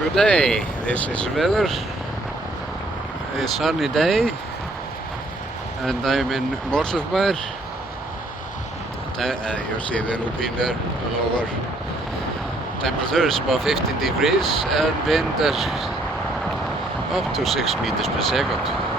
Good day, this is weather. A sunny day and I'm in Mosfellsbær. You see the lupine there all over. Temperature is about 15 degrees and wind is up to 6 meters per second.